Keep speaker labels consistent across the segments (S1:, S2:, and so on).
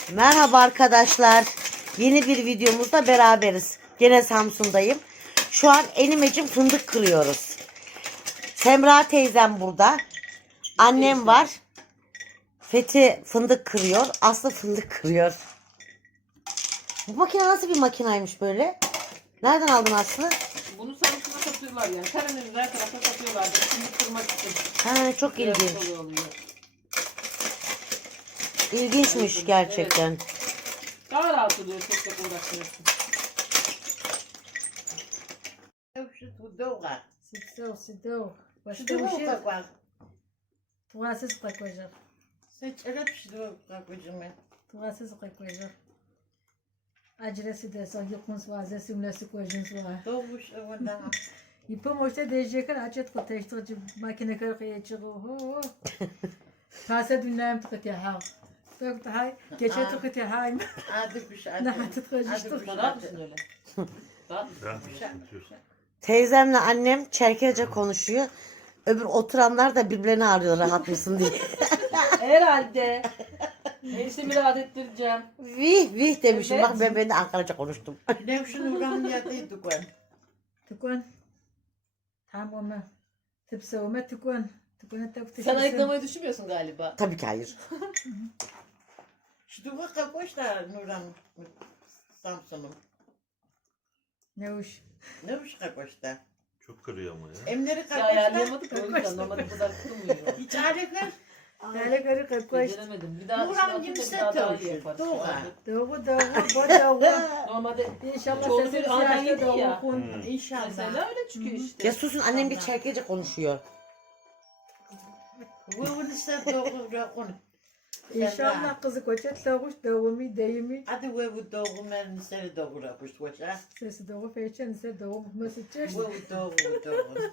S1: Merhaba arkadaşlar. Yeni bir videomuzda beraberiz. Gene Samsun'dayım. Şu an Enimeciğim fındık kırıyoruz. Semra teyzem burada. Annem var. Fethi fındık kırıyor. Aslı fındık kırıyor. Bu makine nasıl bir makinaymış böyle? Nereden aldın Aslı?
S2: Bunu Samsun'a satıyorlar yani. Karadeniz'de her tarafta satıyorlar. Fındık kırmak için.
S1: Ha, çok ilginç.
S2: Biraz kolay oluyor.
S1: İlginçmiş gerçekten.
S2: Evet. Daha rahat oluyor çok da uğraşmıyorsun.
S3: Сидел, сидел.
S4: Что ты
S3: Вообще,
S4: такое?
S3: туасыз такой же.
S4: Seçerek pişiriyor kakıcımı.
S3: Tuasız такой же. Acresi de son yıkmış vazı simlesi koyacağız var.
S4: Doğmuş ondan.
S3: İpim hoşta değecekler açık koteştirici makine kırıkıya çıkıyor. Pasa dünlem tıkıtı ha. Tıkıtı hay. Geçe tıkıtı hay.
S4: Adı kuş
S3: Ne
S4: adı.
S3: hatı koyacağız.
S2: Rahat mısın öyle? Rahat mısın?
S1: Teyzemle annem Çerkezce konuşuyor. Öbür oturanlar da birbirlerini arıyor rahat mısın diye.
S2: Herhalde. Neyse rahat ettireceğim.
S1: Vih vih demişim.
S2: Evet.
S1: Bak ben de Ankaraca konuştum.
S4: Nevşin uğramın yatıydı kuen.
S3: Tıkın. Tam onu. Tıpsavıma tıkın. Tıkın tıkın.
S2: Sen ayıklamayı düşünmüyorsun galiba.
S1: Tabii ki hayır.
S4: Şu duvar kakmış da Nurhan Samsun'um.
S3: Ne uş.
S4: Ne uş kakmış da.
S5: Çok kırıyor ama ya.
S4: Emleri
S2: Ya
S4: kakmış da.
S2: ayarlayamadık o yüzden. Normalde bu kadar kırmıyor.
S4: Hiç alakar.
S3: Dale karı kakmış.
S2: Beceremedim. Bir daha
S4: Nurhan
S2: şimdi
S4: gibi
S2: atınca bir daha daha iyi
S4: set
S2: yaparız.
S4: Doğru.
S3: Doğru doğru. Bu doğru.
S2: Normalde
S3: İnşallah
S2: Çoğu
S3: sesin
S2: bir Antalya
S3: siyahta
S2: değil ya.
S3: doğru.
S4: İnşallah.
S2: mesela öyle çıkıyor işte.
S1: Ya susun, annem bir Çerkezce konuşuyor.
S4: Bu ise doğru rakun.
S3: İnşallah kızı koçet doğuş doğumi deyimi.
S4: Hadi bu doğru merini seni doğru rakmış koça.
S3: Sesi doğu feçen ise doğu mesajı.
S4: Bu doğru.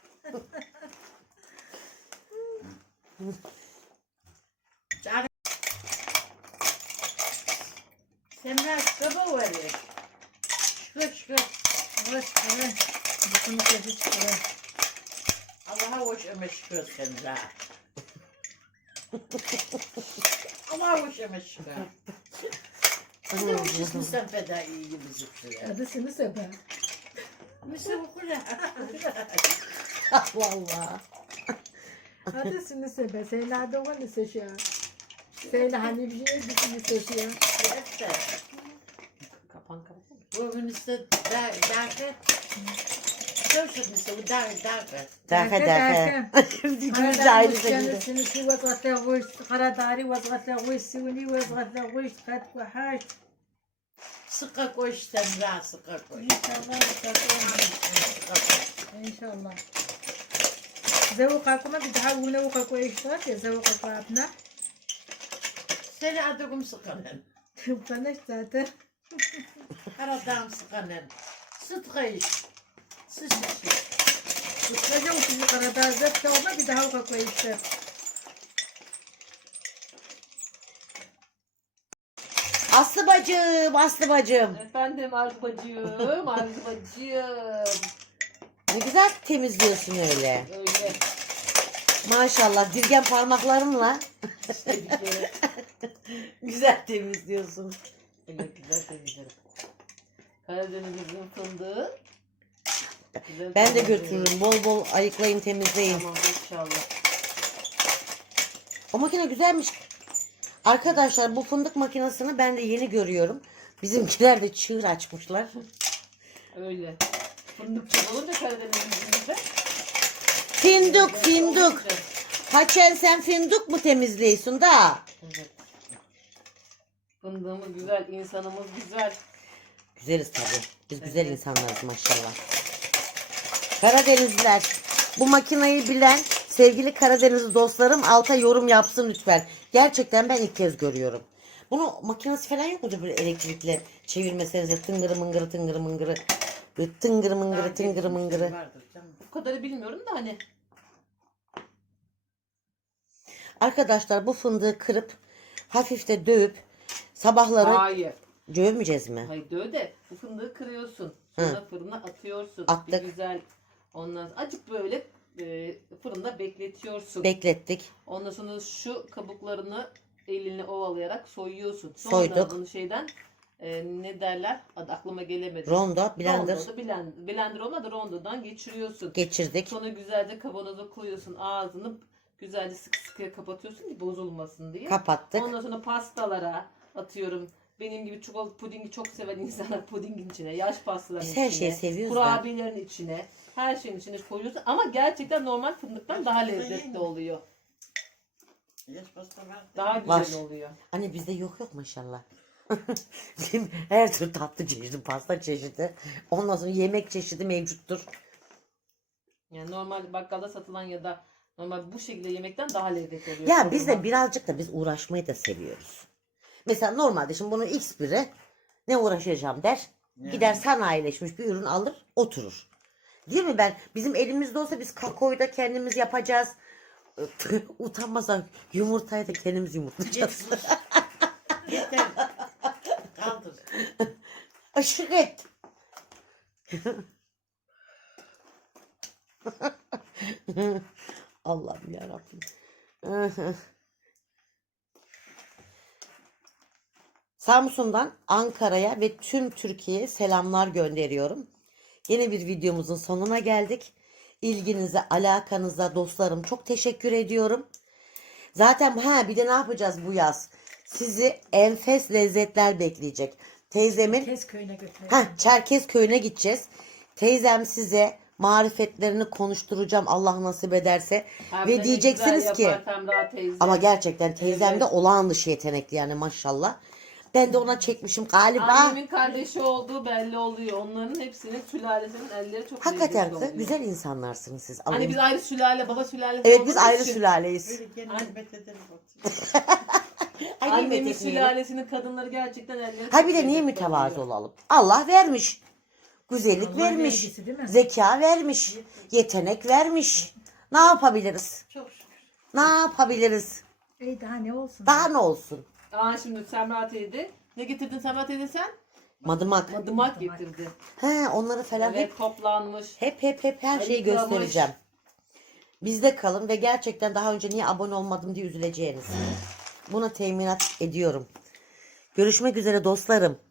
S4: Semra kaba var ya. Şıkır.
S3: Evet, evet. Bunu koçet çıkıyor.
S4: Allah'a hoş öme şıkır Semra. Allah'a hoş öme şıkır. Hadi hoş ismi sen feda iyi gibi zıplıyor.
S3: Adı seni sever.
S4: Mesela bu kule.
S1: Vallahi.
S3: Adı seni sever. Sen adı onu seçiyor. Sen hani bir şey bütünü seçiyor.
S2: Kapan.
S4: Bu ministe derken. Şöyle mesela bu derken.
S1: Daka. İkimiz de aynı şekilde.
S3: Seni şu vazgeçte koş. Karadari vazgeçte koş. Sivni vazgeçte koş. Kat koş.
S4: Sıka koş Semra sıka koş.
S3: İnşallah. Zavukakuma bir daha bunu ukakoy işte. Zavukakapna.
S4: Seni adım sıkanın.
S3: Bana zaten.
S4: Karadağım sıkanın. Sıtkı iş. Sıçışı.
S3: Tutacağım sizi karada zep çalma bir daha ukakoy işte.
S1: Aslı bacım.
S2: Efendim Arzu bacım.
S1: Ne güzel temizliyorsun öyle.
S2: Öyle.
S1: Maşallah dirgen parmaklarınla
S2: Sevdikleri.
S1: güzel temizliyorsun.
S2: Evet güzel temizlerim. Karadeniz'in fındığı. Güzel
S1: Ben de
S2: temizlerim.
S1: götürürüm. Bol bol ayıklayın, temizleyin.
S2: Tamam inşallah.
S1: O makine güzelmiş. Arkadaşlar bu fındık makinesini ben de yeni görüyorum. Bizimkiler de çığır açmışlar.
S2: Öyle. Fındık çok olunca Karadeniz'in de.
S1: Fındık. Haçen sen fındık mı temizliyorsun da?
S2: Evet. Fındığımız güzel, insanımız güzel.
S1: Güzeliz tabii. Biz güzel insanlarız maşallah. Karadenizliler, bu makinayı bilen sevgili Karadeniz dostlarım alta yorum yapsın lütfen. Gerçekten ben ilk kez görüyorum. Bunun makinesi falan yok mu böyle elektrikle çevirmesenize tıngırı mıngırı. Böyle tıngırı mıngırı.
S4: Vardır canım.
S2: Bu kadarı bilmiyorum da hani.
S1: Arkadaşlar bu fındığı kırıp hafif de dövüp sabahları
S2: Hayır.
S1: dövmeyeceğiz mi?
S2: Hayır döv de bu fındığı kırıyorsun. Sonra fırına atıyorsun.
S1: Attık.
S2: Bir güzel. Ondan sonra acık böyle fırında bekletiyorsun.
S1: Beklettik.
S2: Ondan sonra şu kabuklarını elinle ovalayarak soyuyorsun. Sonra
S1: Soyduk.
S2: bunu şeyden ne derler? Adı aklıma gelemedi.
S1: Rondo, blender
S2: Rondoda, blender olmadı, rondodan geçiriyorsun.
S1: geçirdik.
S2: Sonra güzelce kavanoza koyuyorsun, ağzını güzelce sıkı sıkıya kapatıyorsun ki bozulmasın diye.
S1: Kapattık.
S2: Ondan sonra pastalara atıyorum. Benim gibi çikolata pudingi çok seven insanlar pudingin içine, yaş pastaların
S1: Biz
S2: içine,
S1: her şeyi seviyoruz da.
S2: kurabiyelerin içine, her şeyin içine koyuyorsun. Ama gerçekten normal fındıktan daha lezzetli oluyor.
S4: Yaş pasta var.
S2: Daha güzel
S1: Var.
S2: oluyor.
S1: Anne bizde yok maşallah. Bizim her tür tatlı çeşidi, pasta çeşidi. Ondan sonra yemek çeşidi mevcuttur.
S2: Yani normal bakkalda satılan ya da normal bu şekilde yemekten daha lezzetli oluyor.
S1: Ya biz de
S2: Sorma.
S1: birazcık da biz uğraşmayı da seviyoruz. Mesela normalde şimdi bunun X biri ne uğraşacağım der.
S4: Yani.
S1: Gider sanayileşmiş bir ürün alır oturur. Değil mi ben? Bizim elimizde olsa biz kakaoyu da kendimiz yapacağız. Utanmasak yumurtayı da kendimiz yumurtlayacağız.
S4: Yeter. Kaldır.
S1: Aşık et. Allah'ım yarabbim. Samsun'dan Ankara'ya ve tüm Türkiye'ye selamlar gönderiyorum. Yeni bir videomuzun sonuna geldik. İlginize, alakanıza dostlarım çok teşekkür ediyorum. Zaten bir de ne yapacağız bu yaz? Sizi enfes lezzetler bekleyecek. Teyzemin
S3: Kes köyüne götürelim.
S1: Çerkez köyüne gideceğiz. Teyzem size marifetlerini konuşturacağım Allah nasip ederse.
S2: Hem
S1: Ve
S2: de ne
S1: diyeceksiniz
S2: güzel
S1: ki
S2: yapar Femra teyze.
S1: ama gerçekten teyzem de
S2: Evet.
S1: olağan dışı yetenekli yani maşallah. Ben de ona çekmişim galiba.
S2: Annemin kardeşi olduğu belli oluyor. Onların hepsinin sülalesinin elleri çok
S1: Hakikaten
S2: lezzetli oluyor.
S1: güzel insanlarsınız siz.
S2: Hani biz ayrı sülale, baba sülalesi
S1: Evet biz
S2: olduğumuz
S1: ayrı
S2: için
S1: sülaleyiz.
S4: Böyle kendini
S2: Ay.
S4: methederim.
S1: Ay,
S2: Annemin
S1: nimet etmeyelim.
S2: sülalesinin kadınları gerçekten elleri
S1: Ha
S2: çok
S1: bir de niye
S2: lezzetli
S1: mütevazı
S2: oluyor.
S1: olalım? Allah vermiş. Güzellik
S3: Allah
S1: vermiş.
S3: vergisi değil mi?
S1: Zeka vermiş. Yetenek vermiş. Ne yapabiliriz?
S4: Çok şükür.
S1: Ne yapabiliriz?
S3: Ey daha ne olsun?
S1: Daha ne olsun?
S2: Aa şimdi Semra teyze. Ne getirdin Semra teyze sen?
S1: Madımak.
S2: Madımak getirdi.
S1: Onları falan
S2: Evet toplanmış.
S1: hep her şeyi
S2: Ayıklamış.
S1: göstereceğim. Bizde kalın ve gerçekten daha önce niye abone olmadım diye üzüleceğiniz. Buna teminat ediyorum. Görüşmek üzere dostlarım.